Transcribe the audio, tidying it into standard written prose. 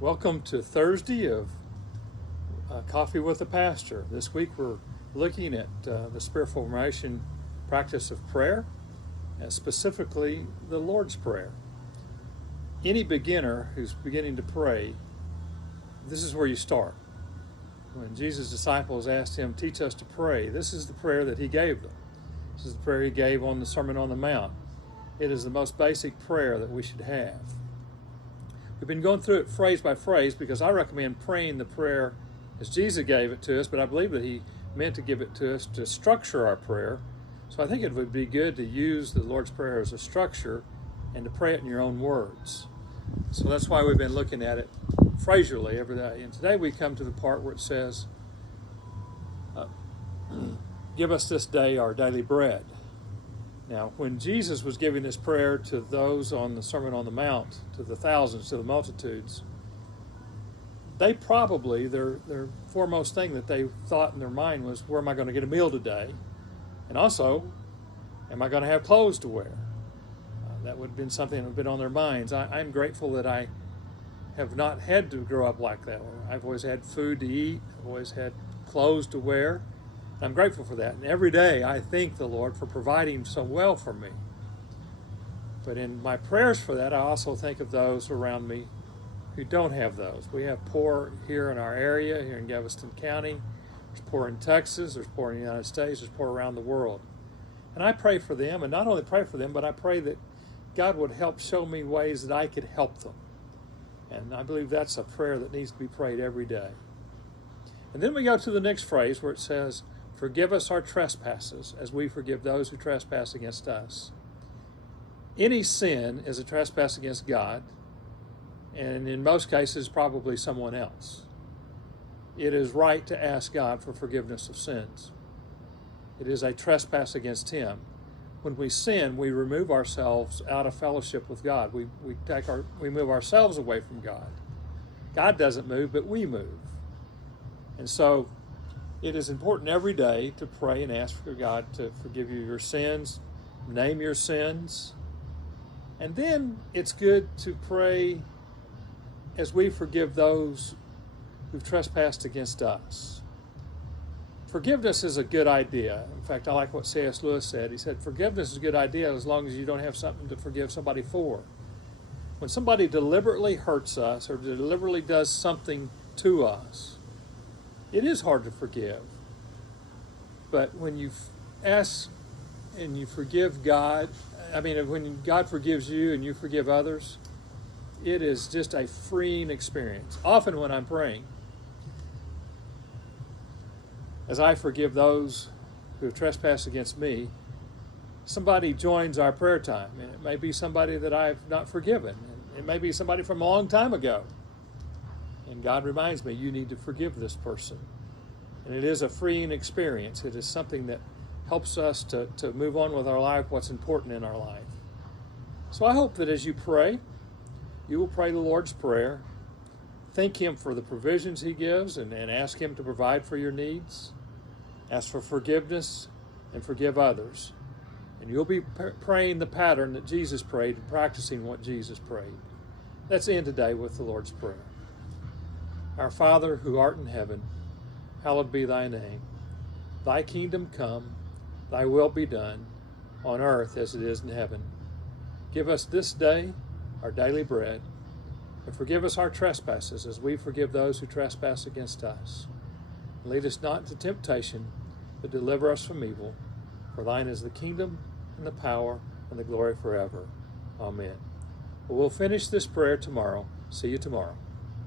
Welcome to Thursday of Coffee with the Pastor. This week we're looking at the Spirit formation practice of prayer, and specifically the Lord's Prayer. Any beginner who's beginning to pray, this is where you start. When Jesus' disciples asked him, teach us to pray, this is the prayer that he gave them. This is the prayer he gave on the Sermon on the Mount. It is the most basic prayer that we should have. We've been going through it phrase by phrase because I recommend praying the prayer as Jesus gave it to us, but I believe that he meant to give it to us to structure our prayer. So I think it would be good to use the Lord's Prayer as a structure and to pray it in your own words. So that's why we've been looking at it phrasally every day. And today we come to the part where it says, give us this day our daily bread. Now, when Jesus was giving this prayer to those on the Sermon on the Mount, to the thousands, to the multitudes, they probably, their foremost thing that they thought in their mind was, where am I going to get a meal today? And also, am I going to have clothes to wear? That would have been something that would have been on their minds. I'm grateful that I have not had to grow up like that. I've always had food to eat. I've always had clothes to wear. I'm grateful for that. And every day I thank the Lord for providing so well for me. But in my prayers for that, I also think of those around me who don't have those. We have poor here in our area, here in Galveston County. There's poor in Texas. There's poor in the United States. There's poor around the world. And I pray for them, and not only pray for them, but I pray that God would help show me ways that I could help them. And I believe that's a prayer that needs to be prayed every day. And then we go to the next phrase where it says, forgive us our trespasses as we forgive those who trespass against us. Any sin is a trespass against God, and in most cases probably someone else. It is right to ask God for forgiveness of sins. It is a trespass against him. When we sin, we remove ourselves out of fellowship with God. We move ourselves away from God. God doesn't move, but we move. And so it is important every day to pray and ask for God to forgive you your sins, name your sins. And then it's good to pray as we forgive those who've trespassed against us. Forgiveness is a good idea. In fact, I like what C.S. Lewis said. He said, forgiveness is a good idea as long as you don't have something to forgive somebody for. When somebody deliberately hurts us or deliberately does something to us, it is hard to forgive. But when you ask and you forgive God, when God forgives you and you forgive others, it is just a freeing experience. Often when I'm praying, as I forgive those who have trespassed against me, somebody joins our prayer time. And it may be somebody that I've not forgiven. It may be somebody from a long time ago. And God reminds me, you need to forgive this person. And it is a freeing experience. It is something that helps us to move on with our life, what's important in our life. So I hope that as you pray, you will pray the Lord's Prayer. Thank him for the provisions he gives and ask him to provide for your needs. Ask for forgiveness and forgive others. And you'll be praying the pattern that Jesus prayed and practicing what Jesus prayed. Let's end today with the Lord's Prayer. Our Father, who art in heaven, hallowed be thy name. Thy kingdom come, thy will be done, on earth as it is in heaven. Give us this day our daily bread, and forgive us our trespasses as we forgive those who trespass against us. And lead us not into temptation, but deliver us from evil. For thine is the kingdom, and the power, and the glory forever. Amen. Well, we'll finish this prayer tomorrow. See you tomorrow.